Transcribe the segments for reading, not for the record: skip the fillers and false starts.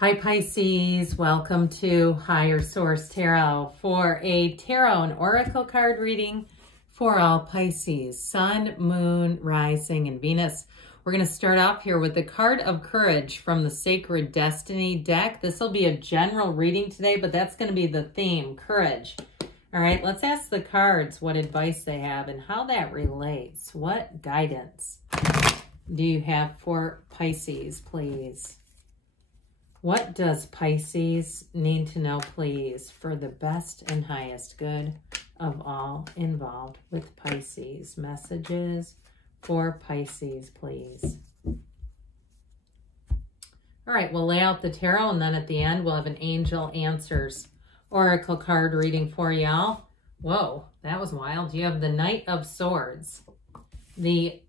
Hi Pisces, welcome to Higher Source Tarot for a tarot and oracle card reading for all Pisces, Sun, Moon, Rising, and Venus. We're going to start off here with the card of Courage from the Sacred Destiny deck. This will be a general reading today, but that's going to be the theme, courage. All right, let's ask the cards what advice they have and how that relates. What guidance do you have for Pisces, please? What does Pisces need to know, please, for the best and highest good of all involved with Pisces? Messages for Pisces, please. All right, we'll lay out the tarot, and then at the end, we'll have an Angel Answers oracle card reading for y'all. Whoa, that was wild. You have the Knight of Swords, the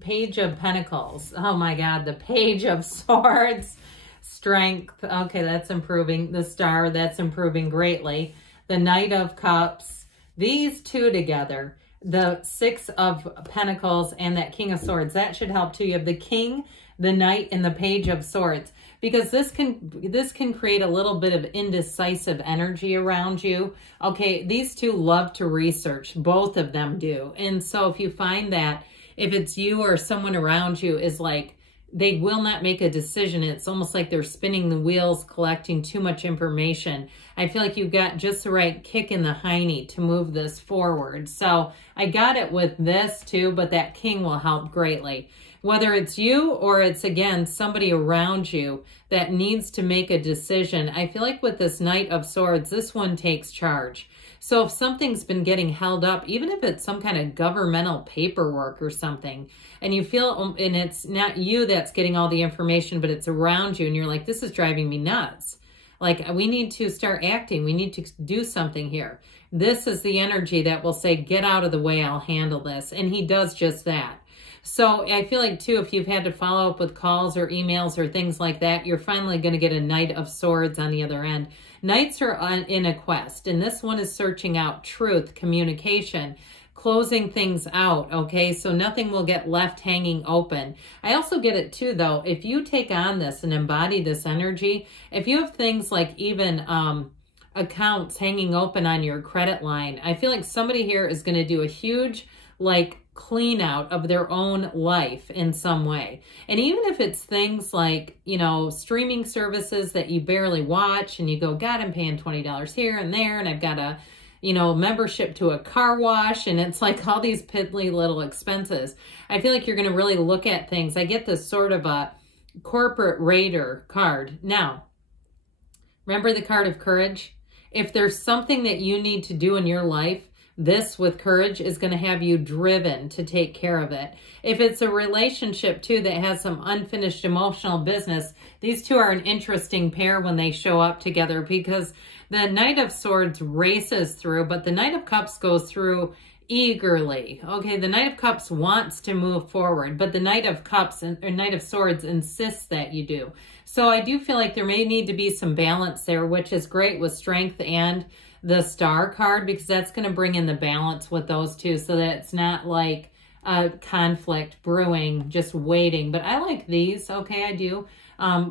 Page of Pentacles. Oh my God, the Page of Swords. Strength, okay, that's improving. The Star, that's improving greatly. The Knight of Cups, these two together, the Six of Pentacles and that King of Swords, that should help too. You have the King, the Knight, and the Page of Swords, because this can create a little bit of indecisive energy around you. Okay, these two love to research, both of them do. And so if you find that if it's you or someone around you is like, they will not make a decision. It's almost like they're spinning the wheels, collecting too much information. I feel like you've got just the right kick in the hiney to move this forward. So I got it with this too, but that King will help greatly. Whether it's you or it's, again, somebody around you that needs to make a decision, I feel like with this Knight of Swords, this one takes charge. So if something's been getting held up, even if it's some kind of governmental paperwork or something, and you feel, and it's not you that's getting all the information, but it's around you, and you're like, this is driving me nuts. Like, we need to start acting. We need to do something here. This is the energy that will say, get out of the way, I'll handle this. And he does just that. So I feel like, too, if you've had to follow up with calls or emails or things like that, you're finally going to get a Knight of Swords on the other end. Knights are in a quest, and this one is searching out truth, communication, closing things out, okay? So nothing will get left hanging open. I also get it, too, though. If you take on this and embody this energy, if you have things like even accounts hanging open on your credit line, I feel like somebody here is going to do a huge, like, clean out of their own life in some way. And even if it's things like, you know, streaming services that you barely watch and you go, God, I'm paying $20 here and there, and I've got a, you know, membership to a car wash, and it's like all these piddly little expenses. I feel like you're going to really look at things. I get this sort of a corporate raider card. Now, remember the card of courage? If there's something that you need to do in your life, this with courage is going to have you driven to take care of it. If it's a relationship too that has some unfinished emotional business, these two are an interesting pair when they show up together, because the Knight of Swords races through, but the Knight of Cups goes through eagerly. Okay, the Knight of Cups wants to move forward, but the Knight of Cups or Knight of Swords insists that you do. So I do feel like there may need to be some balance there, which is great with Strength and the Star card, because that's going to bring in the balance with those two so that it's not like a conflict brewing, just waiting. But I like these. Okay, I do.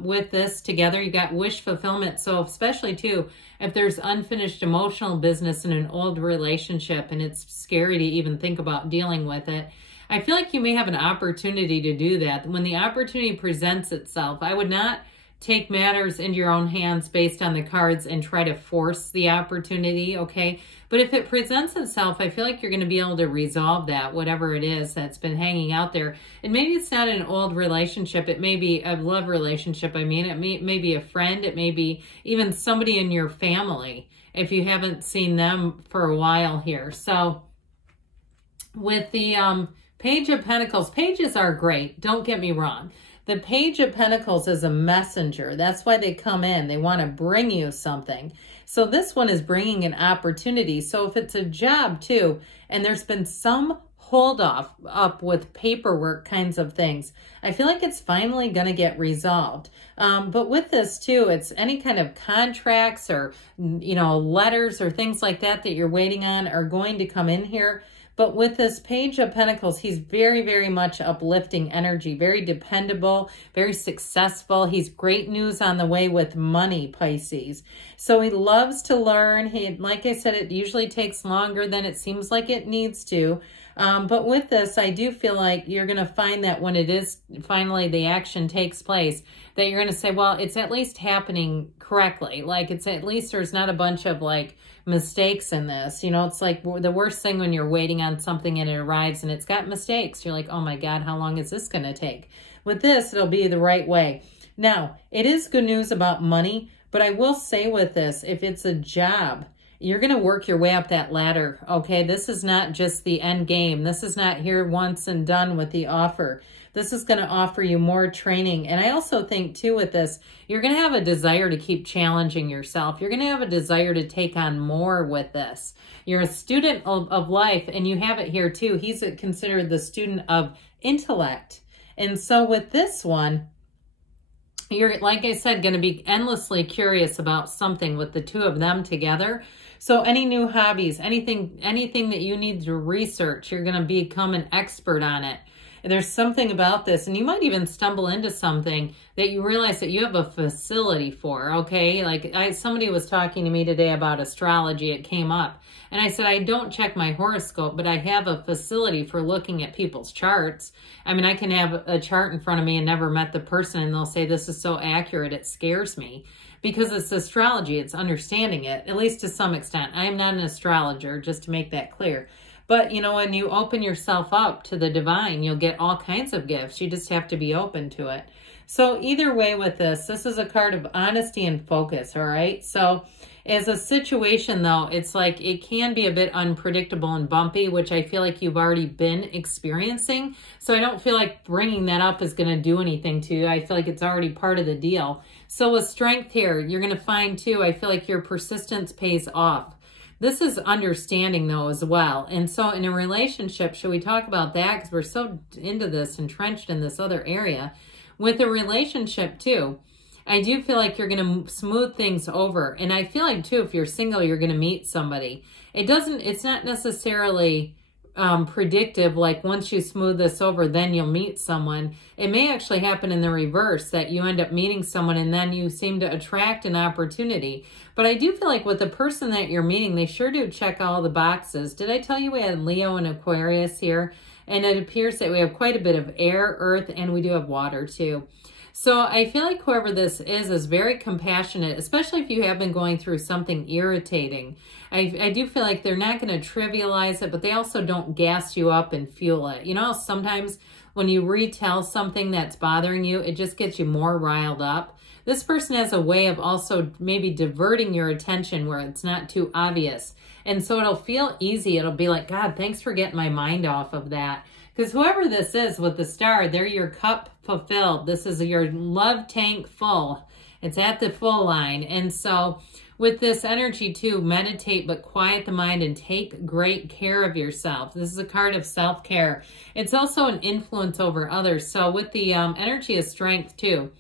With this together, you got wish fulfillment. So especially too, if there's unfinished emotional business in an old relationship and it's scary to even think about dealing with it, I feel like you may have an opportunity to do that. When the opportunity presents itself, I would not take matters into your own hands based on the cards and try to force the opportunity, okay? But if it presents itself, I feel like you're going to be able to resolve that, whatever it is that's been hanging out there. And maybe it's not an old relationship. It may be a love relationship. I mean, it may be a friend. It may be even somebody in your family if you haven't seen them for a while here. So with the Page of Pentacles, pages are great. Don't get me wrong. The Page of Pentacles is a messenger. That's why they come in. They want to bring you something. So this one is bringing an opportunity. So if it's a job too, and there's been some hold up with paperwork kinds of things, I feel like it's finally going to get resolved. But with this too, it's any kind of contracts or, you know, letters or things like that that you're waiting on are going to come in here. But with this Page of Pentacles, he's very, very much uplifting energy, very dependable, very successful. He's great news on the way with money, Pisces. So he loves to learn. Like I said, it usually takes longer than it seems like it needs to. But with this, I do feel like you're going to find that when it is finally the action takes place, that you're going to say, well, it's at least happening correctly. Like, it's at least there's not a bunch of like mistakes in this. You know, it's like the worst thing when you're waiting on something and it arrives and it's got mistakes. You're like, oh my God, how long is this going to take? With this, it'll be the right way. Now, it is good news about money, but I will say with this, if it's a job, you're going to work your way up that ladder, okay? This is not just the end game. This is not here once and done with the offer. This is going to offer you more training. And I also think, too, with this, you're going to have a desire to keep challenging yourself. You're going to have a desire to take on more with this. You're a student of life, and you have it here, too. He's considered the student of intellect. And so with this one, you're, like I said, going to be endlessly curious about something with the two of them together. So any new hobbies, anything that you need to research, you're going to become an expert on it. And there's something about this, and you might even stumble into something that you realize that you have a facility for, okay? Like somebody was talking to me today about astrology. It came up. And I said, I don't check my horoscope, but I have a facility for looking at people's charts. I mean, I can have a chart in front of me and never met the person, and they'll say, this is so accurate, it scares me. Because it's astrology, it's understanding it, at least to some extent. I am not an astrologer, just to make that clear. But, you know, when you open yourself up to the divine, you'll get all kinds of gifts. You just have to be open to it. So either way with this is a card of honesty and focus, all right? So as a situation, though, it's like it can be a bit unpredictable and bumpy, which I feel like you've already been experiencing. So I don't feel like bringing that up is going to do anything to you. I feel like it's already part of the deal. So with strength here, you're going to find, too, I feel like your persistence pays off. This is understanding, though, as well. And so in a relationship, should we talk about that? Because we're so into this, entrenched in this other area. With a relationship, too, I do feel like you're going to smooth things over. And I feel like, too, if you're single, you're going to meet somebody. It's not necessarily predictive, like once you smooth this over, then you'll meet someone. It may actually happen in the reverse, that you end up meeting someone and then you seem to attract an opportunity. But I do feel like with the person that you're meeting, they sure do check all the boxes. Did I tell you we had Leo and Aquarius here? And it appears that we have quite a bit of air, earth, and we do have water too. So I feel like whoever this is very compassionate, especially if you have been going through something irritating. I do feel like they're not going to trivialize it, but they also don't gas you up and fuel it. You know, sometimes when you retell something that's bothering you, it just gets you more riled up. This person has a way of also maybe diverting your attention where it's not too obvious. And so it'll feel easy. It'll be like, God, thanks for getting my mind off of that. Because whoever this is with the star, they're your cup fulfilled. This is your love tank full. It's at the full line. And so with this energy too, meditate but quiet the mind and take great care of yourself. This is a card of self-care. It's also an influence over others. So with the energy of strength too,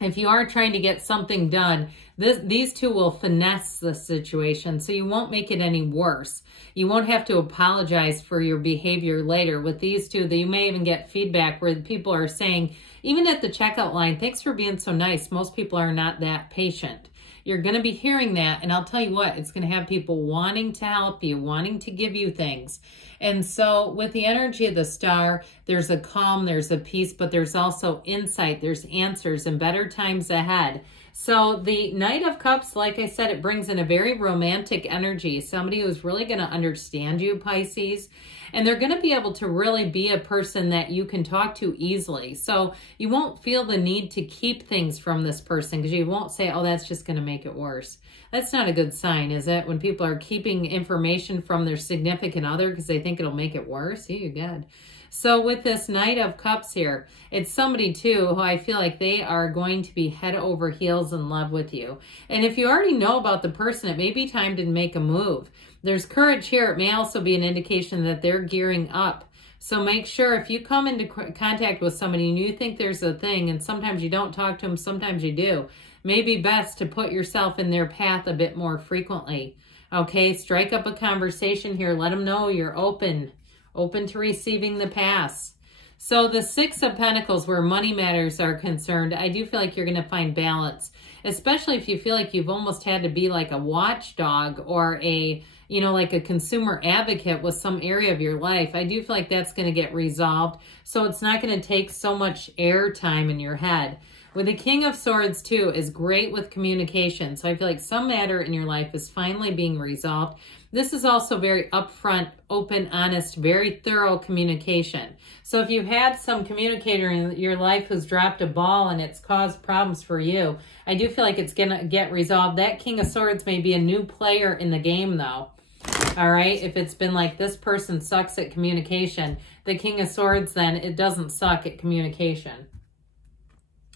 if you are trying to get something done, these two will finesse the situation, so you won't make it any worse. You won't have to apologize for your behavior later. With these two, that you may even get feedback where people are saying, even at the checkout line, thanks for being so nice. Most people are not that patient. You're going to be hearing that, and I'll tell you what, it's going to have people wanting to help you, wanting to give you things. And so with the energy of the star, there's a calm, there's a peace, but there's also insight, there's answers and better times ahead. So the Knight of Cups, like I said, it brings in a very romantic energy, somebody who's really going to understand you, Pisces. And they're going to be able to really be a person that you can talk to easily. So you won't feel the need to keep things from this person because you won't say, oh, that's just going to make it worse. That's not a good sign, is it? When people are keeping information from their significant other because they think it'll make it worse. You're good. So with this Knight of Cups here, it's somebody too who I feel like they are going to be head over heels in love with you. And if you already know about the person, it may be time to make a move. There's courage here. It may also be an indication that they're gearing up. So make sure if you come into contact with somebody and you think there's a thing, and sometimes you don't talk to them, sometimes you do, may be best to put yourself in their path a bit more frequently. Okay, strike up a conversation here. Let them know you're open to receiving the pass. So the Six of Pentacles, where money matters are concerned, I do feel like you're going to find balance, especially if you feel like you've almost had to be like a watchdog or a, you know, like a consumer advocate with some area of your life. I do feel like that's going to get resolved. So it's not going to take so much air time in your head. With the King of Swords, too, is great with communication. So I feel like some matter in your life is finally being resolved. This is also very upfront, open, honest, very thorough communication. So if you've had some communicator in your life who's dropped a ball and it's caused problems for you, I do feel like it's going to get resolved. That King of Swords may be a new player in the game, though. All right, if it's been like this person sucks at communication, the King of Swords, then it doesn't suck at communication.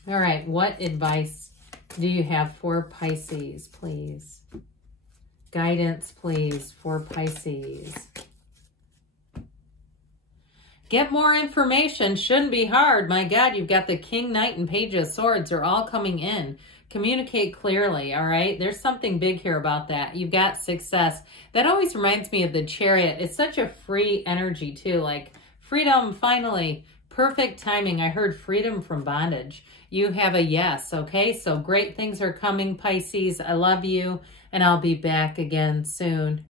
All right, what advice do you have for Pisces, please? Guidance, please, for Pisces. Get more information. Shouldn't be hard. My God, you've got the King, Knight, and Page of Swords are all coming in. Communicate clearly, all right? There's something big here about that. You've got success. That always reminds me of the Chariot. It's such a free energy, too. Like, freedom, finally. Perfect timing. I heard freedom from bondage. You have a yes, okay? So great things are coming, Pisces. I love you, and I'll be back again soon.